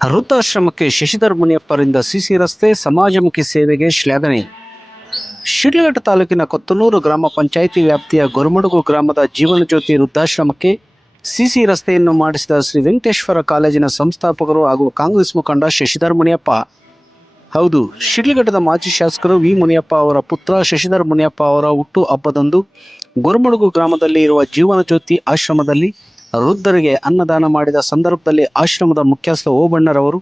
ವೃದ್ಧಾಶ್ರಮಕ್ಕೆ Shashidhar ಮುನಿಯಪ್ಪರಿಂದ CC ರಸ್ತೆ ಸಮಾಜಮುಖಿ ಸೇವೆಗೆ ಶ್ಲಾಘನೆ. ಶಿಡ್ಲಘಟ್ಟ ತಾಲೂಕಿನ ಕೊತ್ತನೂರು ಗ್ರಾಮ ಪಂಚಾಯಿತಿ ವ್ಯಾಪ್ತಿಯ ಗೊರಮಡುಗು ಗ್ರಾಮದ ಜೀವನ ಜ್ಯೋತಿ ವೃದ್ಧಾಶ್ರಮಕ್ಕೆ ಸಿಸಿ ರಸ್ತೆಯನ್ನು ಮಾಡಿಸಿದ ಶ್ರೀ ವೆಂಕಟೇಶ್ವರ ಕಾಲೇಜಿನ ಸಂಸ್ಥಾಪಕರು ಹಾಗೂ ಕಾಂಗ್ರೆಸ್ ಮುಖಂಡ ಶಶಿಧರ್ ಮುನಿಯಪ್ಪ ಹೌದು, ಶಿಡ್ಲಘಟ್ಟದ ಮಾಜಿ ಶಾಸಕರು ವಿ. ಮುನಿಯಪ್ಪ ಅವರ ಪುತ್ರ ಶಶಿಧರ್ ಮುನಿಯಪ್ಪ ಅವರ ಹುಟ್ಟು ಹಬ್ಬದಂದು ಗೊರಮಡುಗು ಗ್ರಾಮದಲ್ಲಿ ಇರುವ ಜೀವನ ಜ್ಯೋತಿ ಆಶ್ರಮದಲ್ಲಿ ವೃದ್ಧರಿಗೆ ಅನ್ನದಾನ ಮಾಡಿದ ಸಂದರ್ಭದಲ್ಲಿ ಆಶ್ರಮದ ಮುಖ್ಯಸ್ಥ ಓಬಣ್ಣರವರು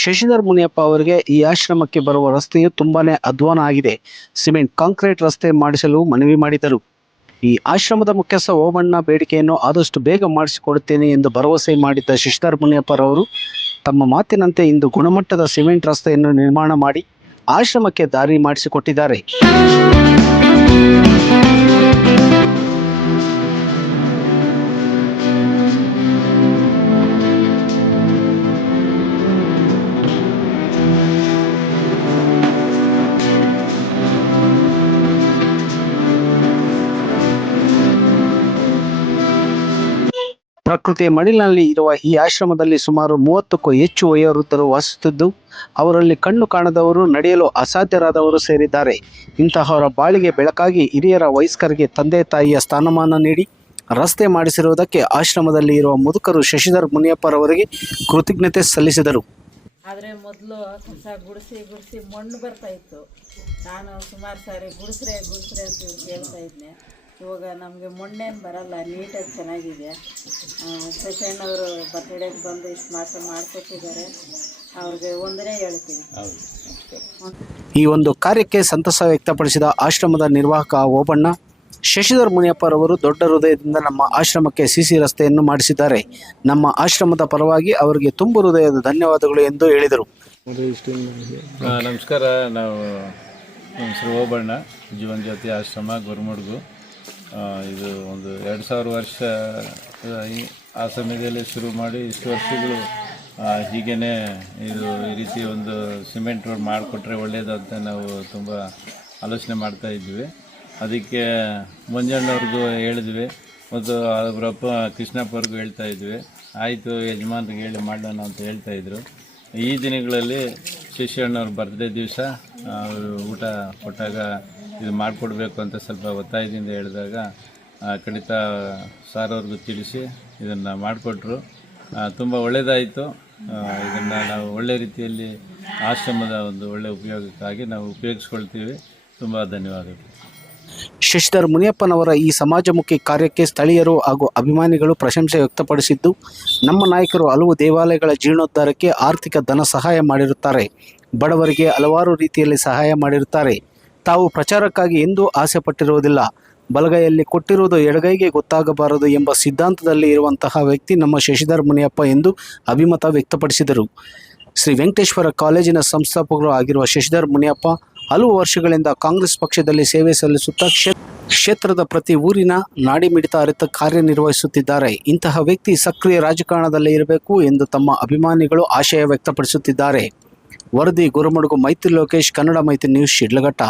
ಶಶಿಧರ್ ಮುನಿಯಪ್ಪ ಅವರಿಗೆ ಈ ಆಶ್ರಮಕ್ಕೆ ಬರುವ ರಸ್ತೆಯು ತುಂಬಾನೇ ಅಧ್ವಾನ ಆಗಿದೆ. ಸಿಮೆಂಟ್, ಕಾಂಕ್ರೀಟ್ ರಸ್ತೆ ಮಾಡಿಸಲು ಮನವಿ ಮಾಡಿದರು. ಈ ಆಶ್ರಮದ ಮುಖ್ಯಸ್ಥ ಓಬಣ್ಣ ಬೇಡಿಕೆಯನ್ನು ಆದಷ್ಟು ಬೇಗ ಮಾಡಿಸಿಕೊಡುತ್ತೇನೆ ಎಂದು ಭರವಸೆ ಮಾಡಿದ್ದ ಶಶಿಧರ್ ಮುನಿಯಪ್ಪರವರು ತಮ್ಮ ಮಾತಿನಂತೆ ಇಂದು ಗುಣಮಟ್ಟದ ಸಿಮೆಂಟ್ ರಸ್ತೆಯನ್ನು ನಿರ್ಮಾಣ ಮಾಡಿ ಆಶ್ರಮಕ್ಕೆ ದಾರಿ ಮಾಡಿಸಿಕೊಟ್ಟಿದ್ದಾರೆ. ಪ್ರಕೃತಿಯ ಮಡಿಲಿನಲ್ಲಿ ಇರುವ ಈ ಆಶ್ರಮದಲ್ಲಿ ಸುಮಾರು ಮೂವತ್ತಕ್ಕೂ ಹೆಚ್ಚು ವಯೋವೃದ್ಧರು ವಾಸಿಸುತ್ತಿದ್ದು, ಅವರಲ್ಲಿ ಕಣ್ಣು ಕಾಣದವರು, ನಡೆಯಲು ಅಸಾಧ್ಯರಾದವರು ಸೇರಿದ್ದಾರೆ. ಇಂತಹವರ ಬಾಳಿಗೆ ಬೆಳಕಾಗಿ ಹಿರಿಯರ ವಯಸ್ಕರಿಗೆ ತಂದೆ ತಾಯಿಯ ಸ್ಥಾನಮಾನ ನೀಡಿ, ರಸ್ತೆ ಮಾಡಿಸಿರುವುದಕ್ಕೆ ಆಶ್ರಮದಲ್ಲಿ ಇರುವ ಮುದುಕರು ಶಶಿಧರ್ ಮುನಿಯಪ್ಪರವರಿಗೆ ಕೃತಜ್ಞತೆ ಸಲ್ಲಿಸಿದರು. ಆದರೆ ಮೊದಲು ಕಸ ಗುಡಿಸಿ ಗುಡಿಸಿ ಮಣ್ಣು ಬರ್ತಾ ಇತ್ತು. ನಾನು ಸುಮಾರು ಸಾರಿ ಗುಡಿಸ್ರೆ ಗುಡಿಸ್ರೆ ಅಂತ ಹೇಳ್ತಾ ಇದ್ದೆ ಇವಾಗ ನಮಗೆ ಮಣ್ಣೇನು ಬರಲ್ಲ ನೀಟಾಗಿ ಚೆನ್ನಾಗಿದೆ. ಶಶಣ್ಣವರು ಬರ್ತಡೇಗೆ ಬಂದು ಇಷ್ಟು ಮಾತ್ರ ಮಾಡಿಕೊಟ್ಟಿದ್ದಾರೆ. ಅವ್ರಿಗೆ ಒಂದನೇ ಹೇಳ್ತೀನಿ. ಈ ಒಂದು ಕಾರ್ಯಕ್ಕೆ ಸಂತಸ ವ್ಯಕ್ತಪಡಿಸಿದ ಆಶ್ರಮದ ನಿರ್ವಾಹಕ ಓಬಣ್ಣ ಶಶಿಧರ್ ಮುನಿಯಪ್ಪರವರು ದೊಡ್ಡ ಹೃದಯದಿಂದ ನಮ್ಮ ಆಶ್ರಮಕ್ಕೆ ಸಿಸಿ ರಸ್ತೆಯನ್ನು ಮಾಡಿಸಿದ್ದಾರೆ. ನಮ್ಮ ಆಶ್ರಮದ ಪರವಾಗಿ ಅವರಿಗೆ ತುಂಬು ಹೃದಯದ ಧನ್ಯವಾದಗಳು ಎಂದು ಹೇಳಿದರು. ನಮಸ್ಕಾರ. ನಾವು ಓಬಣ್ಣ ಜೀವನ್ ಜ್ಯೋತಿ ಆಶ್ರಮ ಗುರುಮಡ್ಗು. ಇದು ಒಂದು ಎರಡು ಸಾವಿರ ವರ್ಷ ಆ, ಸಮಯದಲ್ಲಿ ಶುರು ಮಾಡಿ ಇಷ್ಟು ವರ್ಷಗಳು ಹೀಗೇ ಇದು ಈ ರೀತಿ ಒಂದು ಸಿಮೆಂಟ್ ರೋಡ್ ಮಾಡಿಕೊಟ್ರೆ ಒಳ್ಳೆಯದು ಅಂತ ನಾವು ತುಂಬ ಆಲೋಚನೆ ಮಾಡ್ತಾ ಇದ್ವಿ. ಅದಕ್ಕೆ ಮಂಜಣ್ಣವ್ರಿಗೂ ಹೇಳಿದ್ವಿ. ಮತ್ತು ಅವರಪ್ಪ ಕೃಷ್ಣಪ್ಪವ್ರಿಗೂ ಹೇಳ್ತಾ ಇದ್ವಿ. ಆಯಿತು ಯಜಮಾನ್ರಿಗೆ ಹೇಳಿ ಮಾಡೋಣ ಅಂತ ಹೇಳ್ತಾ ಇದ್ರು. ಈ ದಿನಗಳಲ್ಲಿ ಶಿಷ್ಯಣ್ಣವ್ರ ಬರ್ತ್ಡೇ ದಿವಸ ಅವರು ಊಟ ಕೊಟ್ಟಾಗ ಇದು ಮಾಡಿಕೊಡ್ಬೇಕು ಅಂತ ಸ್ವಲ್ಪ ಒತ್ತಾಯದಿಂದ ಹೇಳಿದಾಗ ಖಂಡಿತ ಸಾರ್ ಅವ್ರಿಗೂ ತಿಳಿಸಿ ಇದನ್ನು ಮಾಡಿಕೊಟ್ರು. ತುಂಬ ಒಳ್ಳೆಯದಾಯಿತು ಇದನ್ನು ನಾವು ಒಳ್ಳೆ ರೀತಿಯಲ್ಲಿ ಆಶ್ರಮದ ಒಂದು ಒಳ್ಳೆಯ ಉಪಯೋಗಕ್ಕಾಗಿ ನಾವು ಉಪಯೋಗಿಸ್ಕೊಳ್ತೀವಿ. ತುಂಬ ಧನ್ಯವಾದಗಳು. ಶಶಿಧರ್ ಮುನಿಯಪ್ಪನವರ ಈ ಸಮಾಜಮುಖಿ ಕಾರ್ಯಕ್ಕೆ ಸ್ಥಳೀಯರು ಹಾಗೂ ಅಭಿಮಾನಿಗಳು ಪ್ರಶಂಸೆ ವ್ಯಕ್ತಪಡಿಸಿದ್ದು, ನಮ್ಮ ನಾಯಕರು ಹಲವು ದೇವಾಲಯಗಳ ಜೀರ್ಣೋದ್ಧಾರಕ್ಕೆ ಆರ್ಥಿಕ ಧನ ಸಹಾಯ ಮಾಡಿರುತ್ತಾರೆ. ಬಡವರಿಗೆ ಹಲವಾರು ರೀತಿಯಲ್ಲಿ ಸಹಾಯ ಮಾಡಿರುತ್ತಾರೆ. ತಾವು ಪ್ರಚಾರಕ್ಕಾಗಿ ಎಂದೂ ಆಸೆ ಪಟ್ಟಿರುವುದಿಲ್ಲ ಬಲಗೈಯಲ್ಲಿ ಕೊಟ್ಟಿರುವುದು ಎಡಗೈಗೆ ಗೊತ್ತಾಗಬಾರದು ಎಂಬ ಸಿದ್ಧಾಂತದಲ್ಲಿ ಇರುವಂತಹ ವ್ಯಕ್ತಿ ನಮ್ಮ ಶಶಿಧರ್ ಮುನಿಯಪ್ಪ ಎಂದು ಅಭಿಮತ ವ್ಯಕ್ತಪಡಿಸಿದರು. ಶ್ರೀ ವೆಂಕಟೇಶ್ವರ ಕಾಲೇಜಿನ ಸಂಸ್ಥಾಪಕರು ಆಗಿರುವ ಶಶಿಧರ್ ಮುನಿಯಪ್ಪ ಹಲವು ವರ್ಷಗಳಿಂದ ಕಾಂಗ್ರೆಸ್ ಪಕ್ಷದಲ್ಲಿ ಸೇವೆ ಸಲ್ಲಿಸುತ್ತಾ ಕ್ಷೇ- ಕ್ಷೇತ್ರದ ಪ್ರತಿ ಊರಿನ ನಾಡಿ ಮಿಡಿತ ಅರಿತ ಕಾರ್ಯನಿರ್ವಹಿಸುತ್ತಿದ್ದಾರೆ. ಇಂತಹ ವ್ಯಕ್ತಿ ಸಕ್ರಿಯ ರಾಜಕಾರಣದಲ್ಲಿ ಇರಬೇಕು ಎಂದು ತಮ್ಮ ಅಭಿಮಾನಿಗಳು ಆಶಯ ವ್ಯಕ್ತಪಡಿಸುತ್ತಿದ್ದಾರೆ. ವರದಿ ಗುರುಮಡುಗು ಮೈತ್ರಿ ಲೋಕೇಶ್ ಕನ್ನಡ ಮೈತ್ರಿ ನ್ಯೂಸ್ ಶಿಡ್ಲಘಟ್ಟ